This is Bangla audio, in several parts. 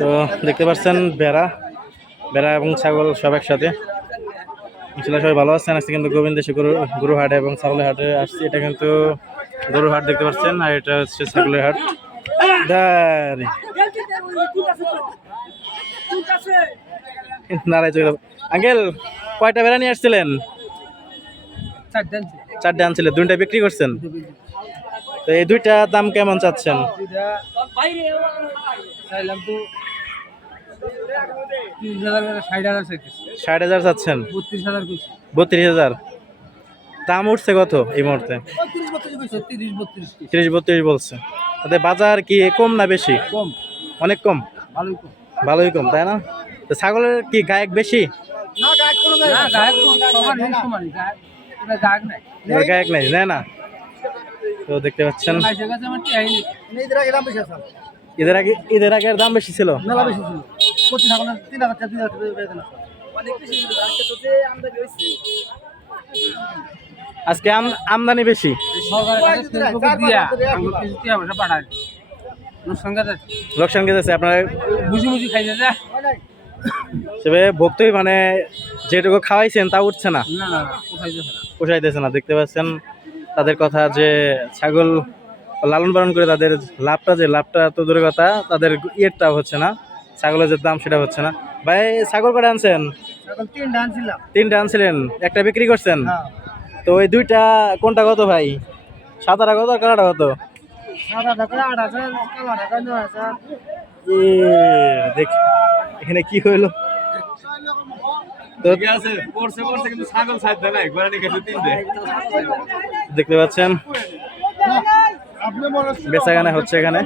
তো দেখতে পাচ্ছেন বেড়া বেড়া এবং ছাগল সব একসাথে। আসলে সবাই ভালো আছেন। আজকে কিন্তু গোবিন্দেশ্বর গরু হাট এবং ছাগলের হাটে আসছি। এটা কিন্তু গরুর হাট দেখতে পাচ্ছেন, আর এটা হচ্ছে ছাগলের হাট। নারাই চলে আঙ্কেল, কয়টা বেড়া নিয়ে আসছিলেন? চারটে আনছিলেন, দুইটা বিক্রি করছেন। তো এই দুইটা দাম কেমন চাচ্ছেন? 60,000 চাচ্ছেন। 32,000 দাম উঠছে কত এই মুহূর্তে? 30-32 বলছে। তাতে বাজার কি কম না বেশি? অনেক কম, ভালোই কম, তাই না? তো ছাগলের কি গায়ক বেশি? গায়ক নাই, তাই না? তো দেখতে পাচ্ছেন ঈদের আগে দাম বেশি ছিল। আজকে আমদানি বেশি। লোকসান গেছে আপনারা তবে ভক্তই মানে যেটুকু খাওয়াইছেন তা উঠছে না, পোষাইতেছে না। দেখতে পাচ্ছেন তাদের কথা যে ছাগল লালন পালন করে তাদের লাভটা তো দূরের কথা, তাদের ইয়েরটা হচ্ছে না, ছাগলের যে দাম সেটা হচ্ছে না। ভাই ছাগল কটা আনছেন? 3টা আনছিলেন, একটা বিক্রি করছেন। তো ওই দুইটা কোনটা কত ভাই? সাদাটা কত আর কালাটা কত? দেখ এখানে কি হইলো? দেখতে পাচ্ছেন বেচাকেনা হচ্ছে এখানে।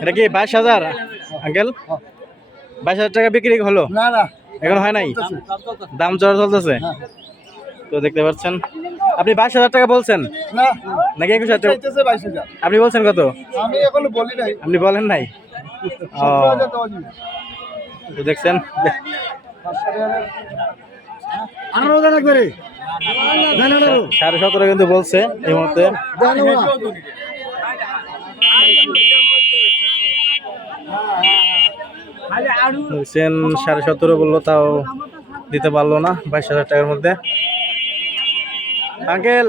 এটা কি 22,000 আঙ্কেল? 22,000 টাকা বিক্রি হলো? এখন হয় নাই, দাম চলতেছে। তো দেখতে পাচ্ছেন আপনি 22,000 টাকা বলছেন নাকি 21,000 টাকা? আপনি বলছেন কত? আপনি বলেন নাই। তো দেখছেন 17.5 কিন্তু বলছে এই মুহূর্তে। দেখছেন 17.5 বললো, তাও দিতে পারলো না 22,000 টাকার মধ্যে। আঙ্কেল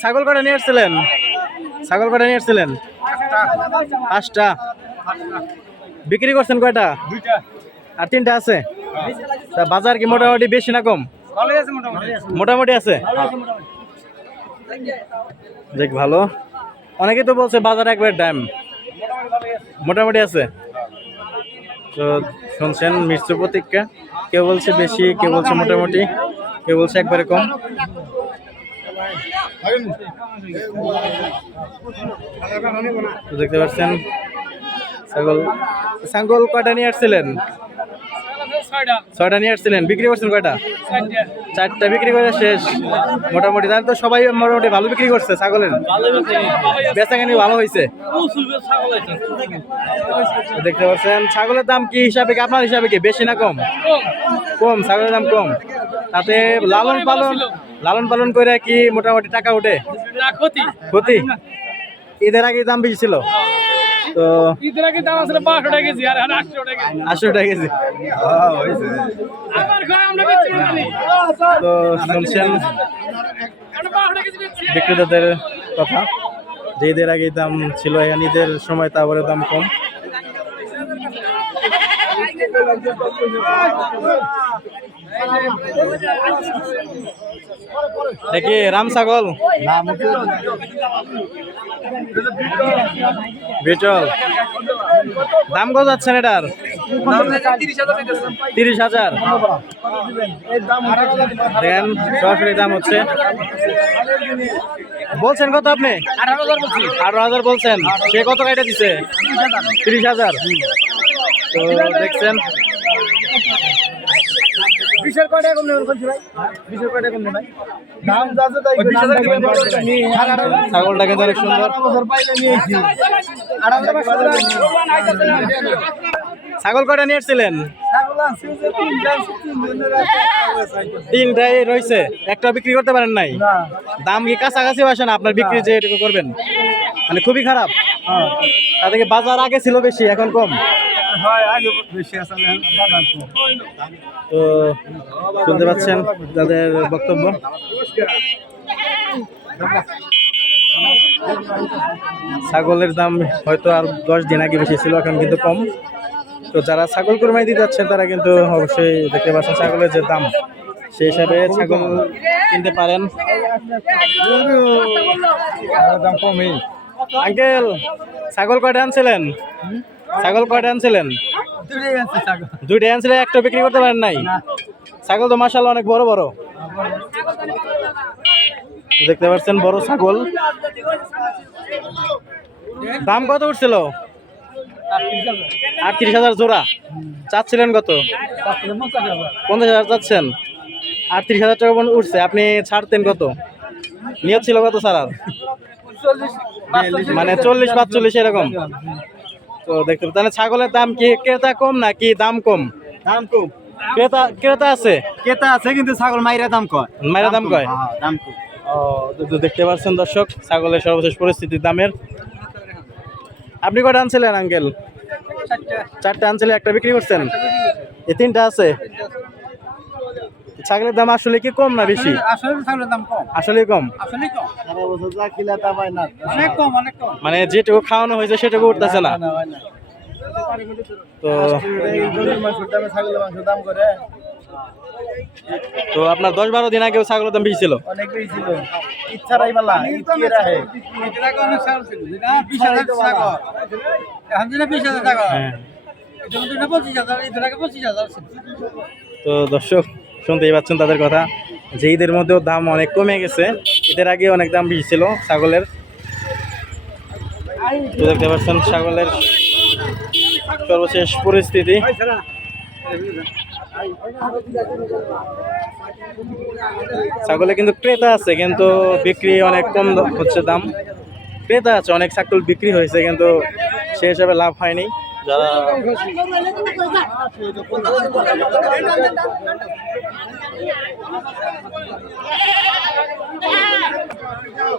ছাগল কটা নিয়ে আসছিলেন? 5টা বিক্রি করছেন কয়টা? 2টা আর 3টা আছে। তা বাজার কি মোটামুটি বেশি না কম? মোটামুটি আছে। দেখ ভালো, অনেকে তো বলছে বাজার একবার দাম, মোটামুটি আছে। তো শুনছেন মিশ্র প্রতিক্রিয়া, কেউ বলছে বেশি, কেউ বলছে মোটামুটি, কেউ বলছে একবারে কম। দেখতে পাচ্ছেন ছাগল কয়টা নিয়ে আসছিলেন? 6টা নিয়ে আসছিলেন, বিক্রি করছেন কয়টা? 4টা বিক্রি করে শেষ মোটামুটি। তাহলে তো সবাই মোটামুটি ভালো বিক্রি করছে, ছাগলের বেচাকেনি ভালো হয়েছে। দেখতে পাচ্ছেন ছাগলের দাম কি হিসাবে, আপনার হিসাবে কি বেশি না কম? কম, ছাগলের দাম কম। তাতে লালন পালন করে কি মোটামুটি টাকা ওঠে? ক্ষতি। ঈদের আগে দাম বেশি ছিল, তো ঈদের আগে দাম আসলে 500 টাকা কেজি আর 800 টাকা কেজি। তো শুনছেন বিক্রেতাদের কথা যে ঈদের আগে দাম ছিল, এখন ঈদের সময় তারপরে দাম কম। দেখি রাম ছাগল বিটল দাম কত যাচ্ছেন এটার? 30,000 দেখেন সরাসরি দাম হচ্ছে। বলছেন কত আপনি? 18,000 বলছেন। সে কত কাইটা দিছে? 30,000। তো দেখছেন ছাগলটা কিন্তু অনেক সুন্দর। ছাগল কয়টা নিয়ে এসেছিলেন? তিনটাই রয়েছে, একটা বিক্রি করতে পারেন নাই? দাম কি কাছাকাছি আসে না আপনার বিক্রি যে এটুকু করবেন? মানে খুবই খারাপ। তাদেরকে বাজার আগে ছিল বেশি, এখন কম। তো শুনতে পাচ্ছেন তাদের বক্তব্য। ছাগলের দাম হয়তো আর 10 দিন আগে বেশি ছিল, এখন কিন্তু কম। তো যারা ছাগল কুরবানি দিতে যাচ্ছেন তারা কিন্তু অবশ্যই দেখতে পাচ্ছেন ছাগলের যে দাম, সেই হিসাবে ছাগল কিনতে পারেন। দাম কমই। আঙ্কেল, ছাগল কয়টা আনছিলেন? ছাগল কয়টা আনছিলেন? দুইটাই আনছিলেন, একটা বিক্রি করতে পারেন নাই? ছাগল তো মাশাআল্লাহ অনেক বড় বড় দেখতে পাচ্ছেন, বড় ছাগল। দাম কত উঠছিল? 38,000 জোড়া। চাচ্ছিলেন কত? 50,000 চাচ্ছেন। 38,000 টাকা উঠছে, আপনি ছাড়তেন কত? নিয়ত ছিল কত ছাড়ার? মানে 40-45 এরকম। তো দেখতে তাহলে ছাগলের দাম কি ক্রেতা কম না কি দাম কম? দাম কম। ক্রেতা আছে? ক্রেতা আছে কিন্তু ছাগল মাইরা দাম কয়। মাইরা দাম কয়? দাম কম। তো দেখতে পাচ্ছেন দর্শক ছাগলের সর্বশেষ পরিস্থিতির দামের। আপনি কয়টা আনছিলেন আঙ্কেল? 4টা আনছিলেন, একটা বিক্রি করছেন? এই 3টা আছে। ছাগলের দাম আসলে কি কম না বেশি? আসলে ছাগলের দাম কম। আসলে কম। আসলেই কম। সারা বছর যা খিলা তা পায় না। অনেক কম, অনেক কম। মানে যেটুকু খাওয়ানো হয়েছে সেটুকু উঠতেছে না। তো তো আপনার 10-12 দিন আগেও ছাগলের দাম বেশি ছিল? অনেক বেশি ছিল। ইচ্ছারাই বালা কি রাহে। এটা আগে অনেক ছাগল ছিল। এটা 20,000 টাকা। এখন দিনে 20,000 টাকা। হ্যাঁ। এটা মধ্যে 25,000, এর আগে 25,000 ছিল। তো দর্শক শুনতেই পাচ্ছেন তাদের কথা, যে ঈদের মধ্যেও দাম অনেক কমে গেছে। ঈদের আগে অনেক দাম বেশি ছিল ছাগলের। তো দেখতে পাচ্ছেন ছাগলের সর্বশেষ পরিস্থিতি। ছাগলে কিন্তু ক্রেতা আছে, কিন্তু বিক্রি অনেক কম হচ্ছে দাম। ক্রেতা আছে, অনেক ছাগল বিক্রি হয়েছে, কিন্তু সে হিসাবে লাভ হয়নি। যারা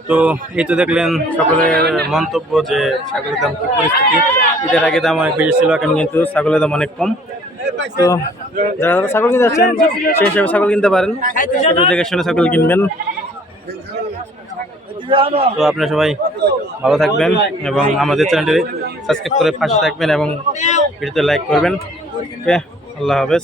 তো এই তো দেখলেন সকলের মন্তব্য যে ছাগলের দাম কি পরিস্থিতি। ঈদের আগে দাম অনেক বেশি ছিল, এখন কিন্তু ছাগলের দাম অনেক কম। তো যারা যারা ছাগল কিনতে যাচ্ছেন সেই হিসাবে ছাগল কিনতে পারেন, একটু দেখে শুনে ছাগল কিনবেন। তো আপনারা সবাই ভালো থাকবেন এবং আমাদের চ্যানেলটি সাবস্ক্রাইব করে পাশে থাকবেন এবং ভিডিওতে লাইক করবেন। ওকে, আল্লাহ হাফেজ।